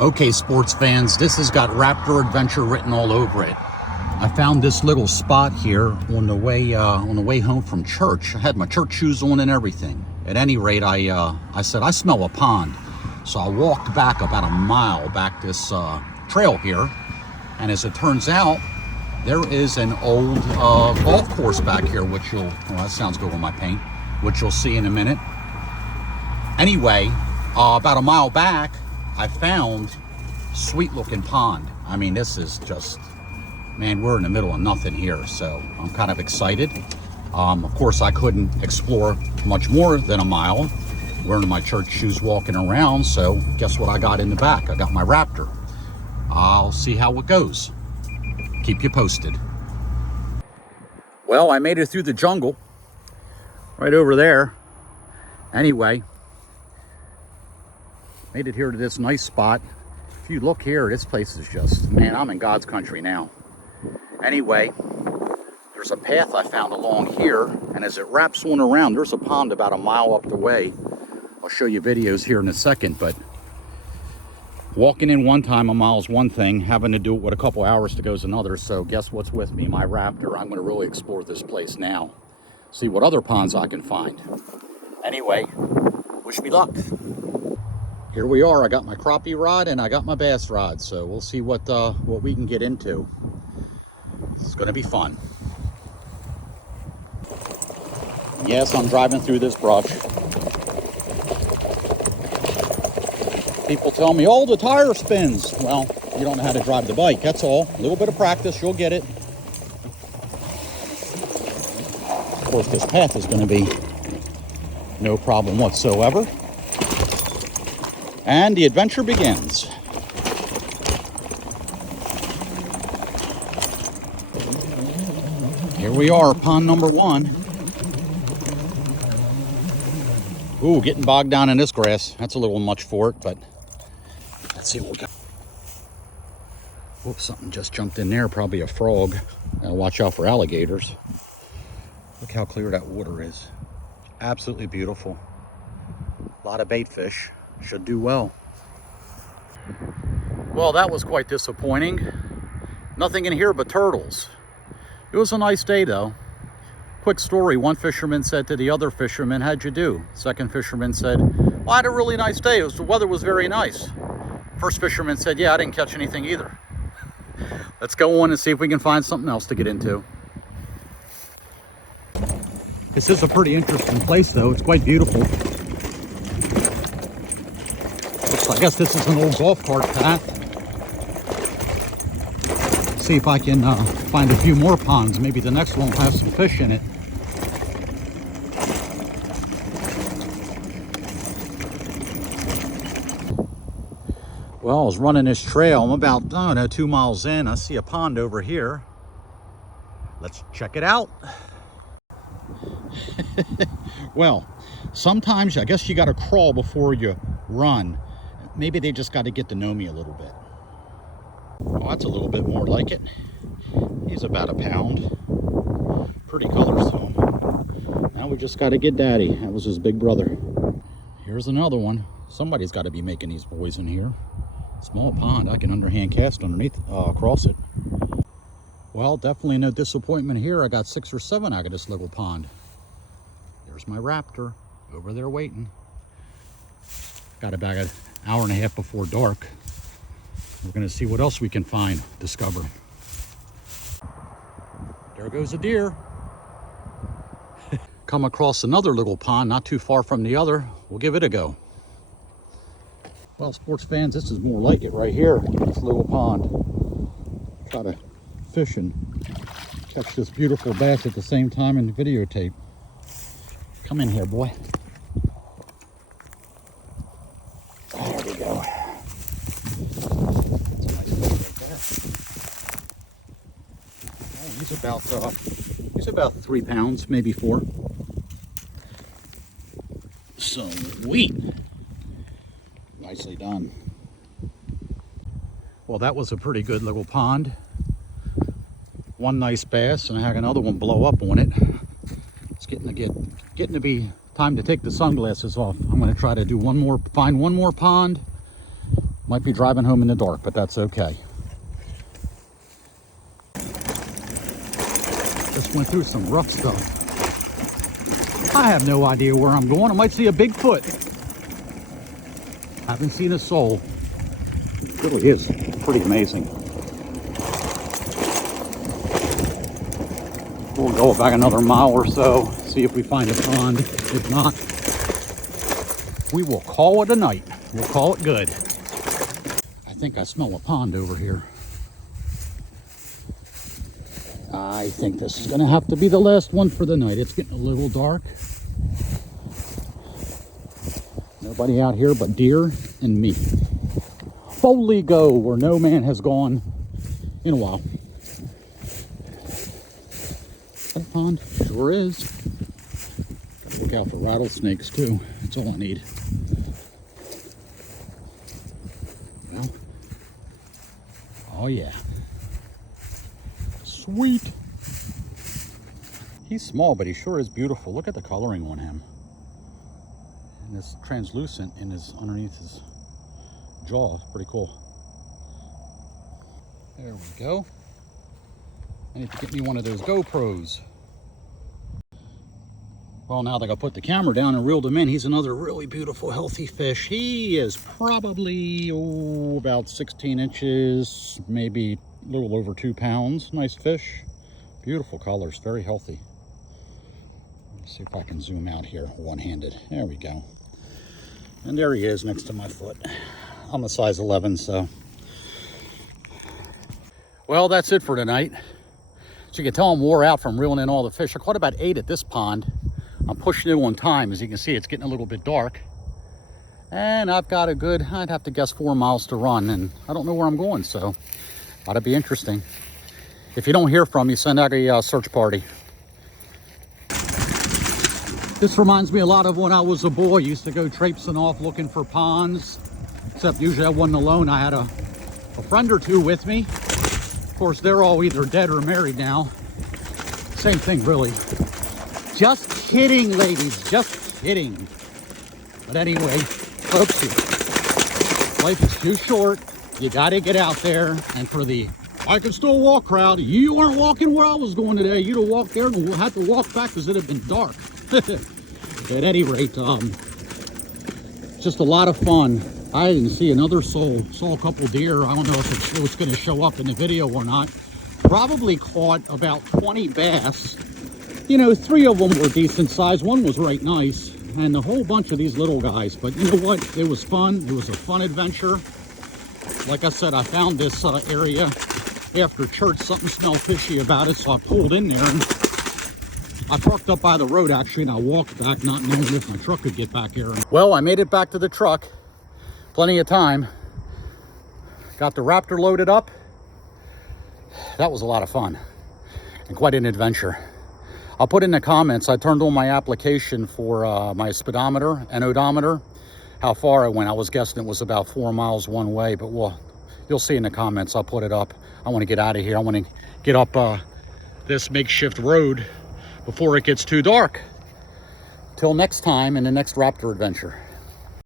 Okay, sports fans, this has got Raptor Adventure written all over it. I found this little spot here on the way home from church. I had my church shoes on and everything. At any rate, I said, I smell a pond. So I walked back about a mile back this trail here. And as it turns out, there is an old golf course back here, which you'll, well, that sounds good with my paint, which you'll see in a minute. Anyway, about a mile back, I found sweet looking pond. I mean, this is just, man, we're in the middle of nothing here, so I'm kind of excited. Of course, I couldn't explore much more than a mile wearing my church shoes walking around, so guess what I got in the back? I got my Raptor. I'll see how it goes. Keep you posted. Well, I made it through the jungle right over there. Anyway, made it here to this nice spot. If you look here, this place is just, man, I'm in God's country now. Anyway, there's a path I found along here, and as it wraps on around, there's a pond about a mile up the way. I'll show you videos here in a second, but walking in one time a mile is one thing, having to do it with a couple hours to go is another. So guess what's with me? My Raptor. I'm going to really explore this place now, see what other ponds I can find. Anyway, wish me luck. Here we are. I got my crappie rod and I got my bass rod, so we'll see what we can get into. It's going to be fun. Yes, I'm driving through this brush. People tell me, oh, the tire spins. Well, you don't know how to drive the bike, that's all. A little bit of practice, you'll get it. Of course, this path is going to be no problem whatsoever. And the adventure begins. Here we are, pond number one. Ooh, getting bogged down in this grass. That's a little much for it, but let's see what we got. Whoops, something just jumped in there, probably a frog. Gotta watch out for alligators. Look how clear that water is. Absolutely beautiful. A lot of bait fish. Should do well. Well, that was quite disappointing. Nothing in here but turtles. It was a nice day though. Quick story, one fisherman said to the other fisherman, how'd you do? Second fisherman said, well, I had a really nice day. The weather was very nice. First fisherman said, yeah, I didn't catch anything either. Let's go on and see if we can find something else to get into. This is a pretty interesting place though. It's quite beautiful. I guess this is an old golf cart path. See if I can find a few more ponds. Maybe the next one will have some fish in it. Well, I was running this trail. I'm about, I don't know, 2 miles in. I see a pond over here. Let's check it out. Well, sometimes I guess you got to crawl before you run. Maybe they just got to get to know me a little bit. Oh, that's a little bit more like it. He's about a pound. Pretty colors to him. Now we just got to get Daddy. That was his big brother. Here's another one. Somebody's got to be making these boys in here. Small pond. I can underhand cast underneath, across it. Well, definitely no disappointment here. I got 6 or 7 out of this little pond. There's my Raptor over there waiting. Got about an hour and a half before dark. We're going to see what else we can find, discover. There goes a deer. Come across another little pond not too far from the other. We'll give it a go. Well, sports fans, this is more like it right here, this little pond. Try to fish and catch this beautiful bass at the same time in the videotape. Come in here, boy. There we go. That's a nice fish right there. Oh, he's about 3 pounds, maybe 4. Sweet. Nicely done. Well, that was a pretty good little pond. One nice bass, and I had another one blow up on it. It's getting to be time to take the sunglasses off. I'm going to try to do find one more pond, Might be driving home in the dark, but that's okay. Just went through some rough stuff. I have no idea where I'm going. I might see a Bigfoot. Haven't seen a soul. It really is pretty amazing. We'll go back another mile or so, see if we find a pond. If not, we will call it a night. We'll call it good. I think I smell a pond over here. I think this is gonna have to be the last one for the night. It's getting a little dark. Nobody out here but deer and me. Boldly go where no man has gone in a while. Is that a pond? Sure is. Gotta look out for rattlesnakes too. That's all I need. Well, oh yeah. Sweet. He's small, but he sure is beautiful. Look at the coloring on him. And it's translucent in his underneath his jaw. Pretty cool. There we go. I need to get me one of those GoPros. Well, now that I put the camera down and reeled him in, he's another really beautiful, healthy fish. He is probably about 16 inches, maybe a little over 2 pounds. Nice fish. Beautiful colors, very healthy. Let's see if I can zoom out here one-handed. There we go. And there he is next to my foot. I'm a size 11, so. Well, that's it for tonight. As you can tell, I'm wore out from reeling in all the fish. I caught about 8 at this pond. I'm pushing it on time. As you can see, it's getting a little bit dark. And I've got a good, I'd have to guess 4 miles to run. And I don't know where I'm going, so that'll be interesting. If you don't hear from me, send out a search party. This reminds me a lot of when I was a boy. I used to go traipsing off looking for ponds. Except usually I wasn't alone. I had a friend or two with me. Of course, they're all either dead or married now. Same thing, really. Just kidding, ladies. Just kidding. But anyway, folks, life is too short. You got to get out there. And for the I can still walk crowd, you weren't walking where I was going today. You'd have walked there and we'll have to walk back because it had been dark. At any rate, just a lot of fun. I didn't see another soul. Saw a couple deer. I don't know if it was going to show up in the video or not. Probably caught about 20 bass. You know, 3 of them were decent size. One was right nice. And a whole bunch of these little guys. But you know what? It was fun. It was a fun adventure. Like I said, I found this area after church. Something smelled fishy about it, so I pulled in there. And I parked up by the road, actually, and I walked back, not knowing if my truck could get back here. Well, I made it back to the truck. Plenty of time. Got the Raptor loaded up. That was a lot of fun and quite an adventure. I'll put in the comments, I turned on my application for my speedometer and odometer, how far I went. I was guessing it was about 4 miles one way, but you'll see in the comments. I'll put it up. I want to get out of here. I want to get up this makeshift road before it gets too dark. Till next time in the next Raptor adventure.